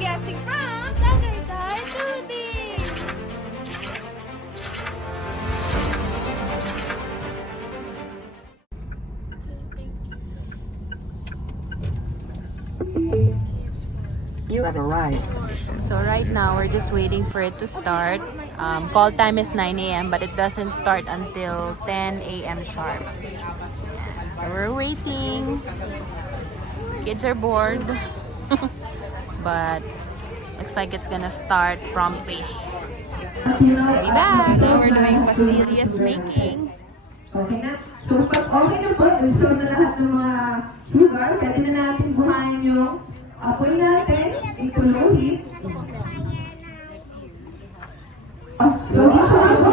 Broadcasting from Tagaytay, Philippines. You have arrived. So right now, we're just waiting for it to start. Call time is 9 a.m. but it doesn't start until 10 a.m. sharp. So we're waiting. Kids are bored. But looks like it's gonna start promptly. Be back. So we're doing pastillas making. Okay na. So pag okay na po, install na lahat ng mga sugar, pwede na natin buhayin yung apoy natin, ituluhin. Oh, so dito ako.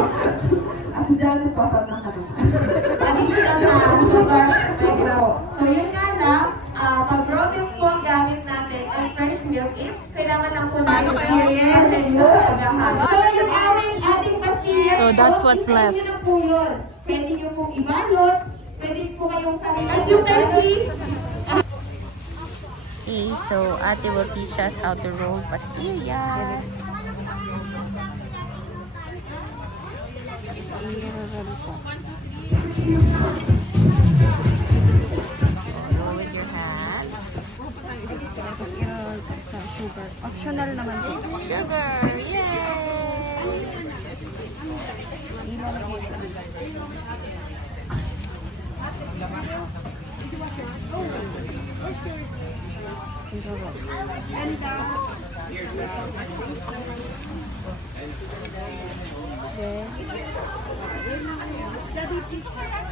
At dyan po ako nakarapan. Additional na sugar, pwede po. So yun nga lang, pag raw milk po ang gamit natin, ang fresh milk is, kailangan lang po natin pasensya sa pagkakalo. So yung ating pastillas So that's what's left. Pwede nyo na po yun. Pwede nyo pong ibalot, pwede po kayong sarili. As you can see, Okay, so ate will teach us how to roll pastillas. Roll with your hand. Sugar. Optional naman po. Sugar! Yay!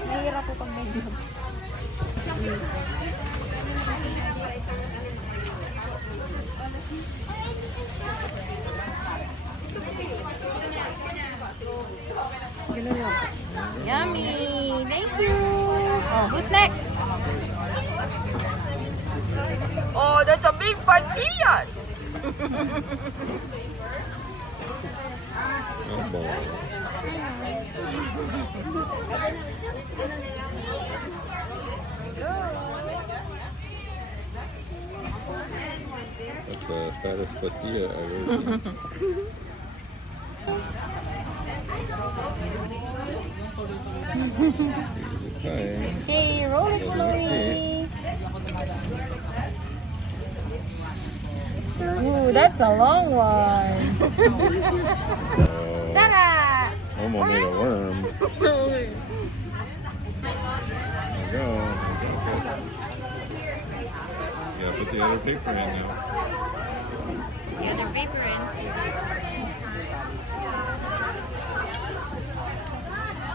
Mahirap po pag medyo. Ganun lang po. Yummy! Thank you! Oh, who's next? Oh, that's a big pastillas! That's the fattest pastilla I've ever seen. Okay, roll it slowly. Ooh, that's a long one. Tara! Almost made a worm. There you go. Yeah, put the other paper in now. The other paper in.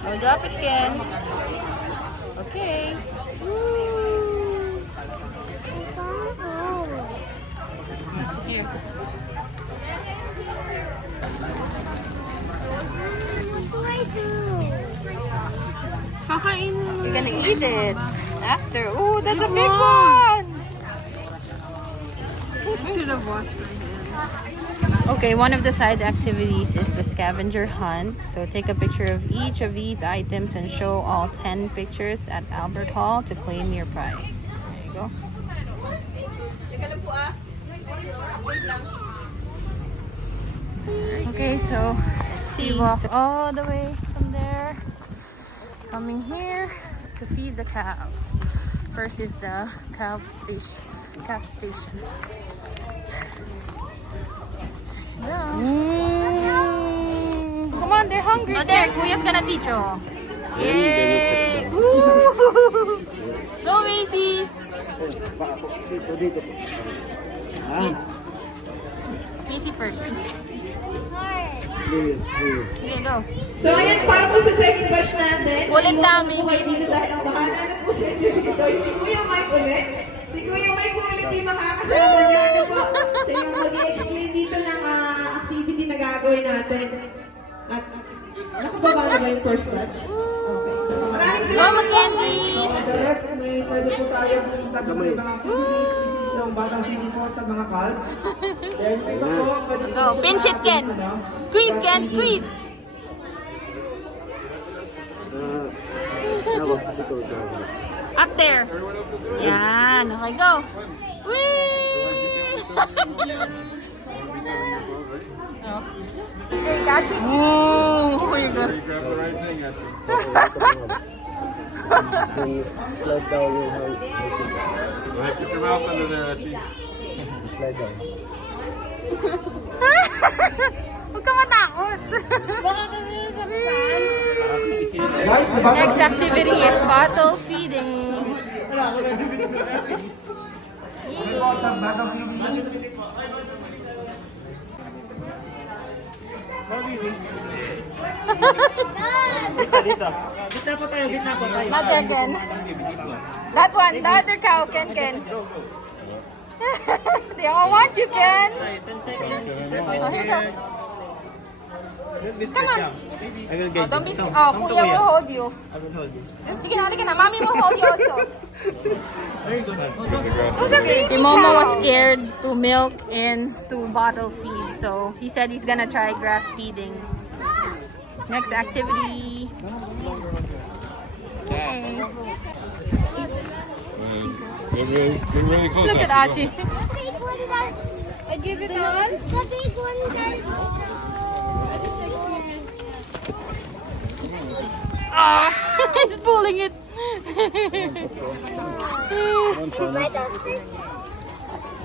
Oh, drop it again. Okay. Woo! Here. Kakain. You're gonna eat it after. Oh, that's a big one! I should have washed my hands. Okay, one of the side activities is the scavenger hunt. So take a picture of each of these items and show all 10 pictures at Albert Hall to claim your prize. There you go. Okay, so let's see. Walk all the way from there, coming here to feed the cows. First is the calf station. Yeah. Come on, they're hungry. Oh, there, Kuya's gonna teach you. Yay! Woo! Go, Macy! Dito. Macy first. Sige, go. So ayan, para po sa second batch natin. Ulit namin. Kayo dito dahil ang bahala na po sa inyo dito. Si Kuya Mike ulit. Si Kuya Mike po ulit yung makakasama niya. Ano po? Siya yung mag-i-explain dito ng activity na gagawin natin. At nakababa na ba yung first batch? Okay. So, maraming Go, salamat po. Mackenzie! The rest, may pwede po tayo punta sa mga activities, which is yung batang pili po sa mga cards. Then, ito po, pwede po Go, pinch it, Ken! Squeeze, Ken! Squeeze! Up there! Yan! Okay, go! Whee! Oh. Hey, got you. Oh, you go. You grab the right thing, I think. Then slide down yung hand. Go ahead, put your mouth under there, Archie. Slide down. Huwag ka matakot. Guys, the bottle Next activity is bottle feeding. sa bottle feeding. Not there, Ken. That one, the other cow, Ken. They all want you, Ken. Oh, here you go. Come on. Oh, don't be. Oh, Kuya will hold you. I will hold you. Sige na, halika na. Mommy will hold you also. Si Momo was scared to milk and to bottle feed, so he said he's gonna try grass feeding. Next activity. Okay. Get really close. Look at Archie. I give it on. The big one, guys. Ah, he's pulling it.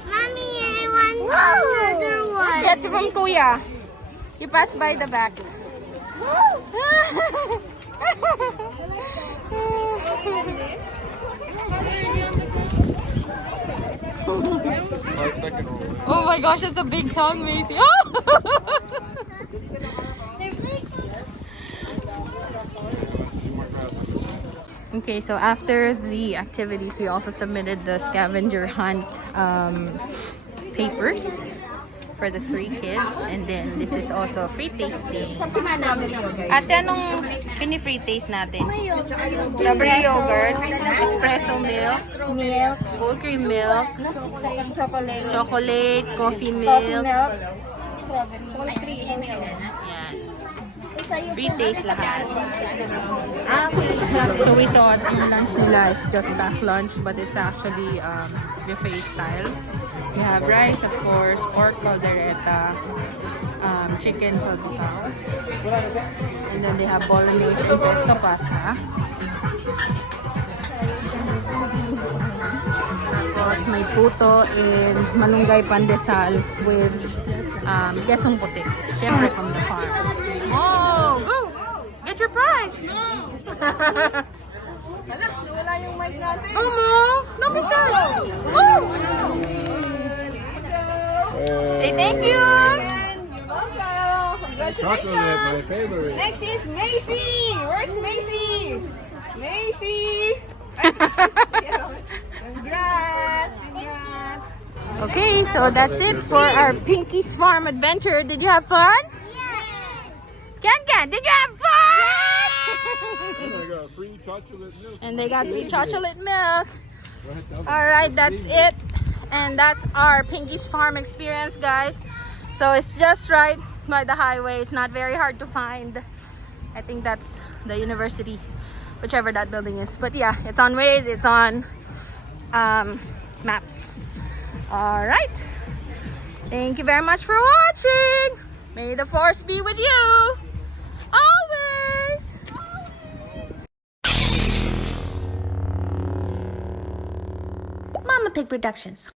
Mommy, I want another one. Get from Kuya. You pass by the back. Oh my gosh, that's a big tongue, Macy. Okay, so after the activities, we also submitted the scavenger hunt papers for the 3 kids. And then this is also free tasting. Ate, anong pini-free taste natin? Strawberry yogurt, espresso milk, whole cream milk, chocolate, coffee milk. Yan. Free taste lahat. So we thought yung lunch nila is just packed lunch, but it's actually buffet style. We have rice, of course, pork caldereta, chicken salsifao, and then they have bolognese and pesto pasta. Tapos may puto and malunggay pandesal with quesong puti. Syempre from the farm. Oh, go! Get your prize! Wala yung mic natin. Ano mo? Don't be shy! Oh! Say thank you! You're welcome. Chocolate, my favorite. Next is Macy. Where's Macy? Macy. Congrats. Congrats. Okay, so that's it for our Pinkie's Farm adventure. Did you have fun? Ken, did you have fun? I got free chocolate milk. And they got free chocolate milk. Alright, that's it. And that's our Pinkie's Farm experience, guys. So it's just right by the highway. It's not very hard to find. I think that's the university, whichever that building is. But yeah, it's on Waze, it's on maps. Alright. Thank you very much for watching. May the force be with you. Always. Mama Pig Productions.